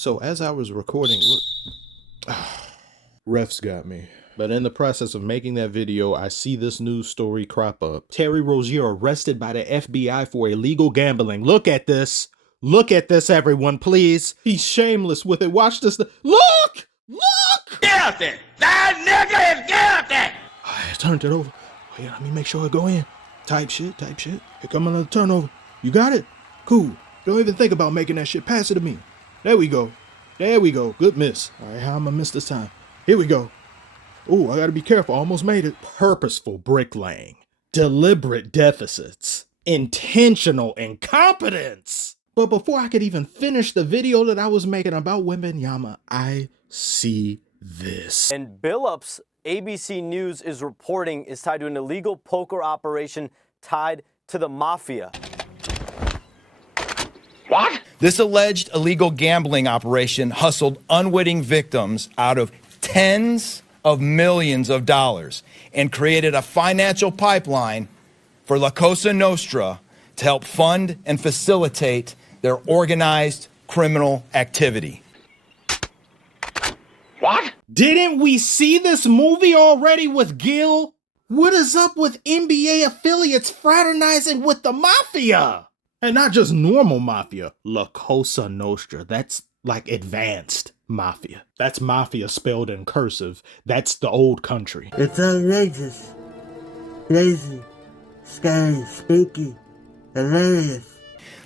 So as I was recording, refs got me. But in the process of making that video, I see this news story crop up. Terry Rozier arrested by the FBI for illegal gambling. Look at this. Look at this, everyone, please. He's shameless with it. Watch this. Look! Look! Get out there! That nigga is get out there! I turned it over. Oh, yeah, let me make sure it go in. Type shit, type shit. Here come another turnover. You got it? Cool. Don't even think about making that shit. Pass it to me. There we go. There we go. Good miss. All right, how am I miss this time? Here we go. Oh, I gotta be careful. Almost made it. Purposeful bricklaying. Deliberate deficits. Intentional incompetence. But before I could even finish the video that I was making about Wembanyama, I see this. And Billups, ABC News is reporting, is tied to an illegal poker operation tied to the Mafia. What? This alleged illegal gambling operation hustled unwitting victims out of tens of millions of dollars and created a financial pipeline for La Cosa Nostra to help fund and facilitate their organized criminal activity. What? Didn't we see this movie already with Gil? What is up with NBA affiliates fraternizing with the Mafia? And not just normal Mafia, La Cosa Nostra. That's like advanced Mafia. That's Mafia spelled in cursive. That's the old country. It's outrageous, lazy, scary, spooky, hilarious.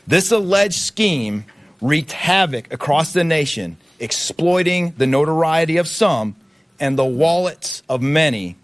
This alleged scheme wreaked havoc across the nation, exploiting the notoriety of some and the wallets of many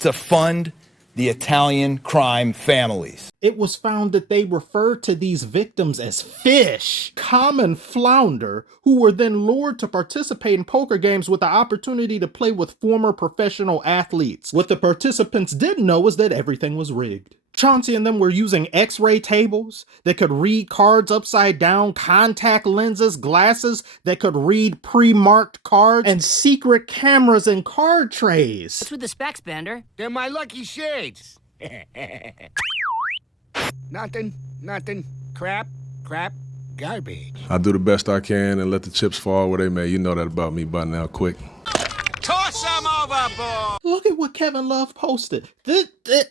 to fund the Italian crime families. It was found that they referred to these victims as fish, common flounder, who were then lured to participate in poker games with the opportunity to play with former professional athletes. What the participants didn't know was that everything was rigged. Chauncey and them were using x-ray tables that could read cards upside down, contact lenses, glasses that could read pre-marked cards, and secret cameras in card trays. What's with the specs, Bender? They're my lucky shades. Nothing. Crap, garbage. I do the best I can and let the chips fall where they may. You know that about me by now, quick. Toss them overboard! Look at what Kevin Love posted.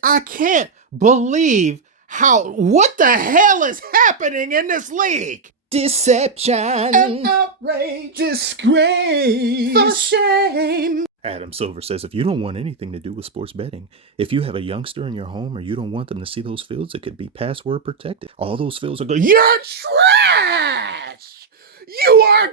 I can't believe what the hell is happening in this league? Deception. And outrage. Disgrace. For shame. Adam Silver says, if you don't want anything to do with sports betting, if you have a youngster in your home or you don't want them to see those fields, it could be password protected. All those fields are going, you're trash! You are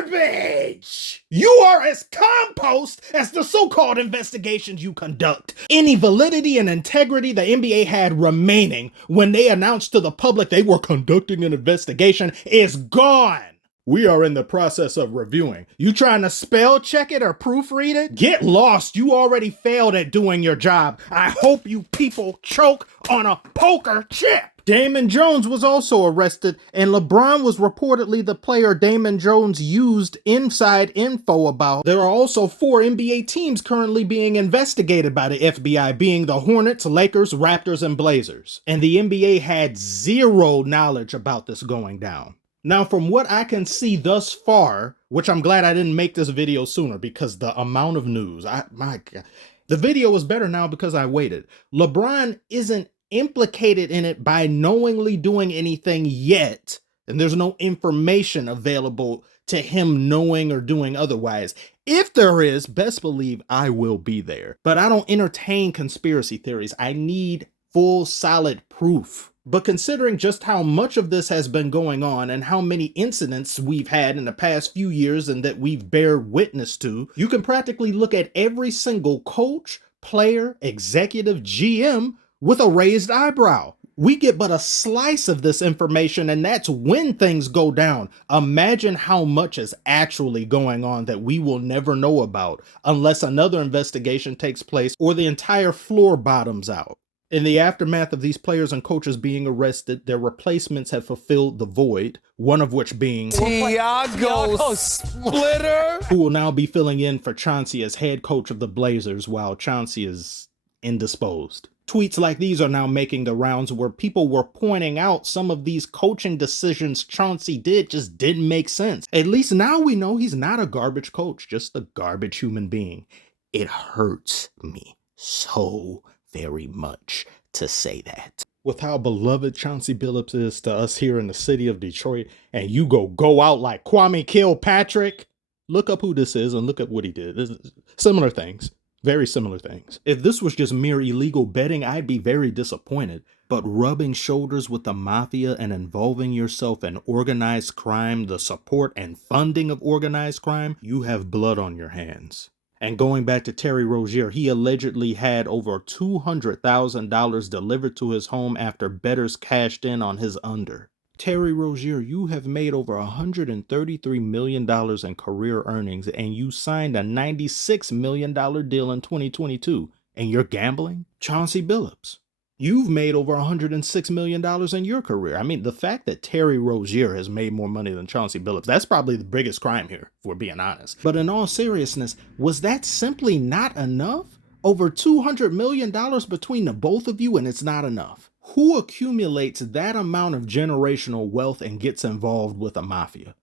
garbage! You are as compost as the so-called investigations you conduct. Any validity and integrity the NBA had remaining when they announced to the public they were conducting an investigation is gone. We are in the process of reviewing. You trying to spell check it or proofread it? Get lost. You already failed at doing your job. I hope you people choke on a poker chip. Damon Jones was also arrested, and LeBron was reportedly the player Damon Jones used inside info about. There are also 4 NBA teams currently being investigated by the FBI, being the Hornets, Lakers, Raptors, and Blazers. And the NBA had zero knowledge about this going down. Now, from what I can see thus far, which I'm glad I didn't make this video sooner because the amount of news, my God. The video is better now because I waited. LeBron isn't implicated in it by knowingly doing anything yet, and there's no information available to him knowing or doing otherwise. If there is, best believe I will be there. But I don't entertain conspiracy theories. I need full, solid proof. But considering just how much of this has been going on and how many incidents we've had in the past few years and that we've bear witness to, you can practically look at every single coach, player, executive, GM with a raised eyebrow. We get but a slice of this information, and that's when things go down. Imagine how much is actually going on that we will never know about unless another investigation takes place or the entire floor bottoms out. In the aftermath of these players and coaches being arrested, their replacements have fulfilled the void, one of which being Tiago Splitter, who will now be filling in for Chauncey as head coach of the Blazers while Chauncey is indisposed. Tweets like these are now making the rounds where people were pointing out some of these coaching decisions Chauncey did just didn't make sense. At least now we know he's not a garbage coach, just a garbage human being. It hurts me so very much to say that. With how beloved Chauncey Billups is to us here in the city of Detroit, and you go out like Kwame Kilpatrick, look up who this is and look up what he did. Similar things. Very similar things. If this was just mere illegal betting, I'd be very disappointed. But rubbing shoulders with the mafia and involving yourself in organized crime, the support and funding of organized crime, you have blood on your hands. And going back to Terry Rozier, he allegedly had over $200,000 delivered to his home after bettors cashed in on his under. Terry Rozier, you have made over $133 million in career earnings, and you signed a $96 million deal in 2022, and you're gambling? Chauncey Billups, you've made over $106 million in your career. I mean, the fact that Terry Rozier has made more money than Chauncey Billups, that's probably the biggest crime here, if we're being honest. But in all seriousness, was that simply not enough? Over $200 million between the both of you, and it's not enough. Who accumulates that amount of generational wealth and gets involved with a mafia?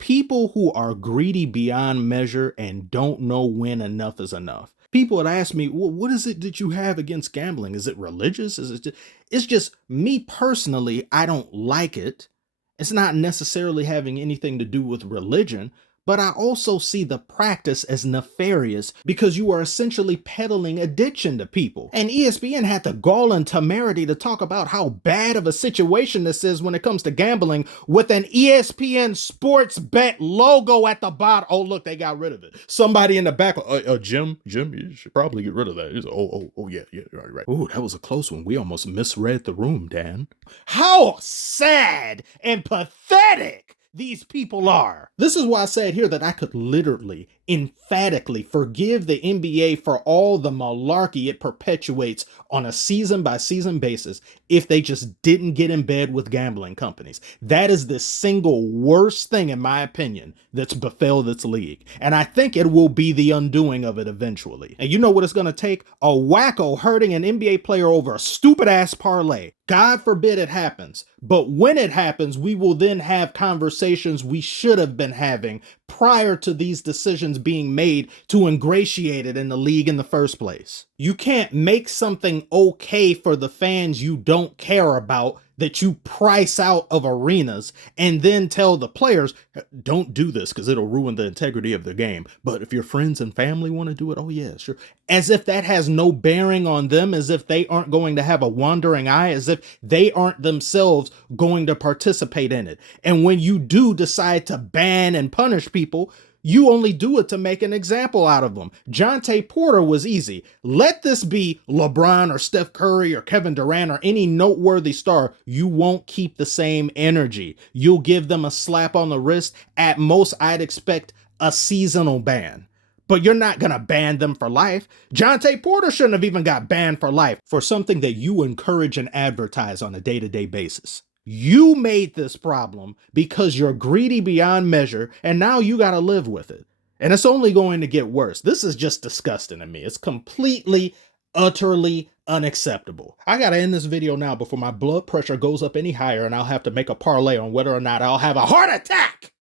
People who are greedy beyond measure and don't know when enough is enough. People would ask me, well, what is it that you have against gambling? Is it religious? It's just me personally, I don't like it. It's not necessarily having anything to do with religion, but I also see the practice as nefarious because you are essentially peddling addiction to people. And ESPN had the gall and temerity to talk about how bad of a situation this is when it comes to gambling with an ESPN sports bet logo at the bottom. Oh, look, they got rid of it. Somebody in the back, Jim, you should probably get rid of that. He's, yeah, right. Ooh, that was a close one. We almost misread the room, Dan. How sad and pathetic these people are. This is why I said here that I could literally, emphatically forgive the NBA for all the malarkey it perpetuates on a season by season basis if they just didn't get in bed with gambling companies. That is the single worst thing, in my opinion, that's befell this league. And I think it will be the undoing of it eventually. And you know what it's going to take? A wacko hurting an NBA player over a stupid ass parlay. God forbid it happens. But when it happens, we will then have conversations we should have been having prior to these decisions being made to ingratiate it in the league in the first place. You can't make something okay for the fans you don't care about that you price out of arenas and then tell the players, don't do this because it'll ruin the integrity of the game. But if your friends and family want to do it, oh yeah, sure. As if that has no bearing on them, as if they aren't going to have a wandering eye, as if they aren't themselves going to participate in it. And when you do decide to ban and punish people, you only do it to make an example out of them. Jontay Porter was easy. Let this be LeBron or Steph Curry or Kevin Durant or any noteworthy star. You won't keep the same energy. You'll give them a slap on the wrist. At most, I'd expect a seasonal ban. But you're not going to ban them for life. Jontay Porter shouldn't have even got banned for life for something that you encourage and advertise on a day-to-day basis. You made this problem because you're greedy beyond measure, and now you got to live with it. And it's only going to get worse. This is just disgusting to me. It's completely, utterly unacceptable. I got to end this video now before my blood pressure goes up any higher and I'll have to make a parlay on whether or not I'll have a heart attack.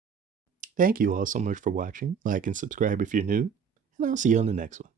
Thank you all so much for watching. Like and subscribe if you're new, and I'll see you on the next one.